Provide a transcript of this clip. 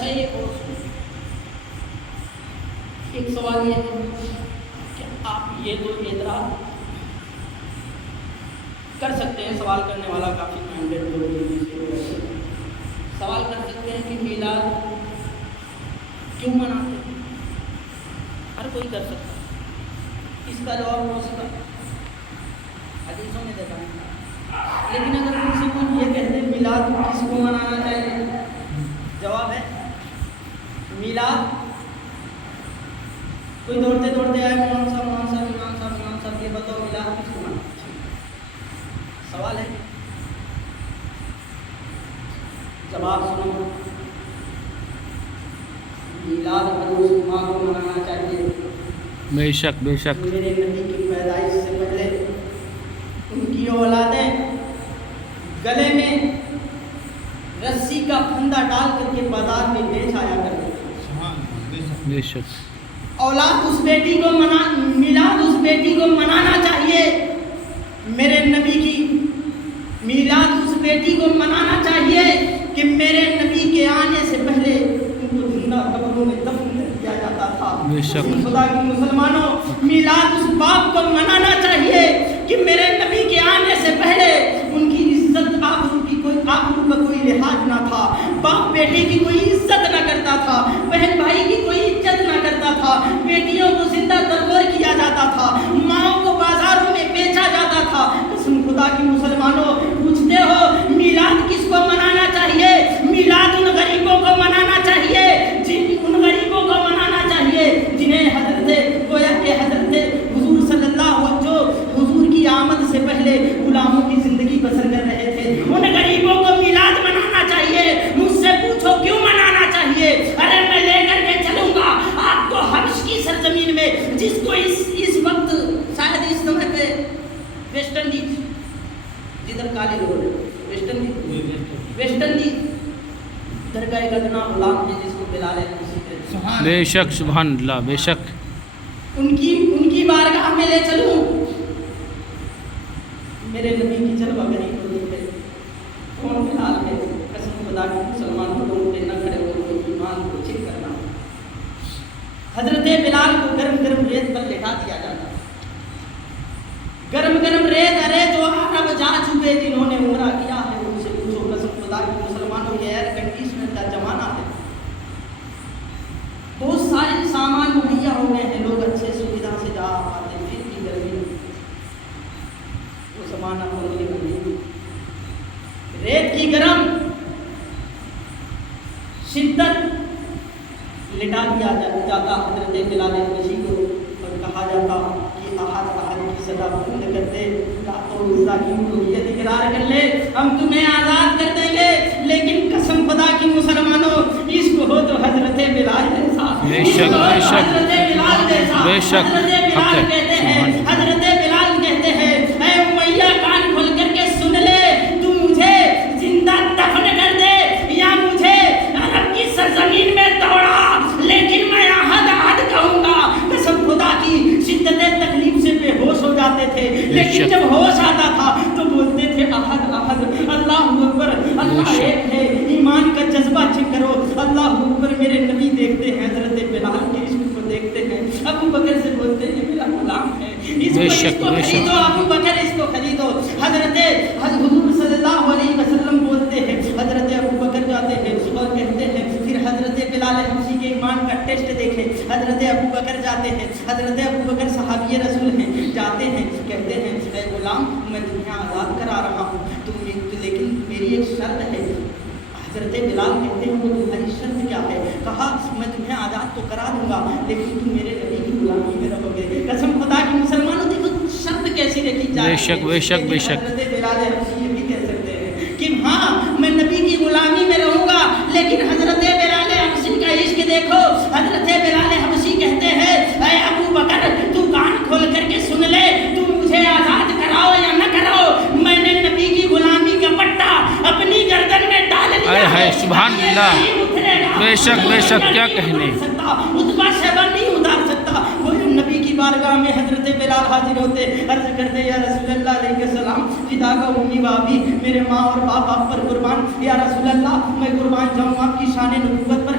اچھا یہ اور ایک سوال یہ ہے کہ آپ یہ تو اعتراض کر سکتے ہیں، سوال کرنے والا کافی مائنڈیڈ لوگ سوال کر سکتے ہیں کہ میلاد کیوں مناتے ہیں؟ ہر کوئی کر سکتا ہے، اس کا جواب ہو سکتا حدیثوں میں دیکھا ہے۔ لیکن اگر کسی کو یہ کہتے ہیں میلاد کس کو منانا چاہیے، جواب ہے میلاد کوئی دوڑتے دوڑتے آئے امام صاحب یہ بتاؤ میلاد کس کو منانا چاہیے، سوال ہے، جواب سنو، میلاد ہر مسلمان کو منانا چاہیے۔ بے شک بے شک۔ میرے نبی کی پیدائش سے پہلے ان کی اولادیں گلے میں رسی کا پھندا ڈال کر کے بازار میں بیچ آیا کرتے تھے۔ بے شک۔ اولاد اس بیٹی کو میلاد اس بیٹی کو منانا چاہیے، میرے نبی کی میلاد اس بیٹی کو منانا چاہیے کہ میرے نبی کے آنے سے پہلے ان کو زندہ قبروں میں دفن کیا جاتا تھا۔ بے شک۔ خدا کے مسلمانوں، میلاد اس باپ کو منانا چاہیے کہ میرے نبی کے آنے سے پہلے ان کی عزت آبرو کا کوئی لحاظ نہ تھا، باپ بیٹے کی کوئی عزت نہ کرتا تھا، بہن بھائی کی کوئی عزت نہ کرتا تھا، بیٹیوں کو زندہ تربور کیا جاتا تھا، ماؤں کو بازاروں میں بیچا جاتا تھا۔ قسم خدا کی مسلمانوں، پوچھتے ہو میلاد کس کو منانا چاہیے؟ میلاد ان غریبوں کو منانا چاہیے، ان غریبوں کو منانا چاہیے جنہیں حضرت حضور صلی اللہ علیہ وسلم جو حضور کی آمد سے پہلے غلاموں کی زندگی بسر کر رہے تھے، ان غریبوں کو میلاد منانا چاہیے۔ مجھ سے پوچھو کیوں منانا چاہیے؟ ارے میں لے کر کے چلوں گا آپ کو حبش کی سرزمین میں، جس کو اس وقت شاید اس سمے پہ ویسٹ انڈیز، جدھر کالی روڈ ویسٹ انڈیز درگاہ گدنا غلام ہے جس کو بلال حبشی کہتے ہیں۔ بے شک، سبحان اللہ، بے شک۔ ان کی بارگاہ میں لے چلوں، میرے نبی کی جلوہ گری کو دیکھے کون بلال ہے؟ قسم خدا کی مسلمانوں کو پہ نہ کھڑے ہو تو ایمان کو چیک کرنا۔ حضرت بلال کو گرم گرم ریت پر لٹا دیا جاتا، گرم گرم ریت، ارے جو عرب جا چکے جنہوں نے عمرہ کیا ہے ان سے پوچھو۔ قسم خدا کی مسلمانوں، یہ ایئر کنڈیشنر کا زمانہ ہے، بہت سارے سامان مہیا ہو گئے ہیں، لوگ اچھے سویدھا سے جا آتے ہیں، پھر بھی گرمی وہ زمانہ ہونے لگی، ریت کی گرم شدت لٹا دیا جاتا حضرت بلال حبشی کو اور کہا جاتا کہ احد کی صدا بند کر دے، راتوں عزا کی الوہیت اقرار کر لے، ہم تمہیں آزاد کر دیں گے۔ لیکن قسم خدا کی مسلمانوں، اس کو ہو تو حضرت بلال جیسا، بے شک بے شک حضرت بلال جیسا، بے شک، حضرت بلال کہتے ہیں، حضرت بلال کہتے ہیں، اے امیہ کان کھول کر کے سن لے، تو مجھے زندہ دفن کر دے یا مجھے عرب کی سرزمین میں دوڑا، لیکن میں احد کہوں گا۔ قسم خدا کی، شدت تکلیف سے بے ہوش ہو جاتے تھے، لیکن جب ہوش آتا تھا تو بولتے تھے احد اللہ اکبر، اللہ ایک ہے، ایمان کا جذبہ چیک کرو، اللہ اکبر۔ میرے نبی دیکھتے ہیں حضرت بلال کے عشق کو دیکھتے ہیں، ابو بکر سے بولتے ہیں میرا غلام ہے، اس کو خریدو، ابو بکر اس کو خریدو۔ حضرت حضور صلی اللہ علیہ وسلم بولتے ہیں، حضرت ابو بکر جاتے ہیں اور کہتے ہیں، پھر حضرت بلال حبشی کے ایمان کا ٹیسٹ دیکھیں، حضرت ابو بکر جاتے ہیں، حضرت ابو بکر صحابی رسول ہیں، جاتے ہیں، کہتے ہیں اے غلام میں تمہیں آزاد کرا رہا ہوں، لیکن میری ایک شرط ہے۔ حضرت بلال کہتے ہیں وہ تمہاری شرط کیا ہے؟ کہا میں تمہیں آزاد تو کرا دوں گا لیکن تم میرے نبی کی غلامی میں رہو گے۔ قسم خدا کی مسلمانوں، دیکھو شرط کیسی رکھی جائے، بے شک بے شک بے شک۔ حضرت بلال حبشی یہ بھی کہہ سکتے ہیں کہ ہاں میں نبی کی غلامی میں رہوں گا، لیکن حضرت بلال حبشی کا عشق دیکھو۔ حضرت بلال حبشی کہتے ہیں اے ابو بکر تو کان کھول کر کے سن لے، تم مجھے آزاد کراؤ یا نہ کراؤ، میں نے نبی کی غلامی کا پٹا اپنی گردن میں ڈال لیا ہے، سبحان اللہ، بے شک بے شک، کیا کہنے، اتبا شیبہ نہیں اتار سکتا۔ وہ نبی کی بارگاہ میں حضرت بلال حاضر ہوتے، عرض کرتے یا رسول اللہ علیہ السلام، فدا کا امی بابی، میرے ماں اور باپ آپ پر قربان، یا رسول اللہ میں قربان جاؤں آپ کی شان نبوت پر،